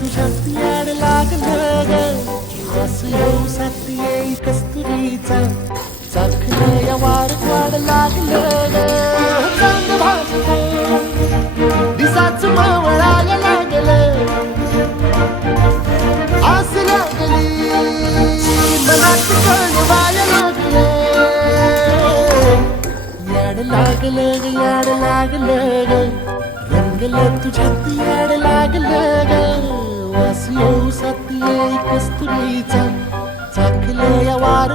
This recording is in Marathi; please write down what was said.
तुझ्यात याड लागलं ग वास येऊ साथ येई कस्तुरीचा चाखलं या वारत वाढ लागलं ग चांग भाजलं दिसाच मावळायला लागलं आस लागली मनात कळवायला लागलं याड लागलं ग याड लागलं ग रंगलं तुझ्यात याड लागलं ग वास येऊ साथ येई कस्तुरीचा चाखलं या वार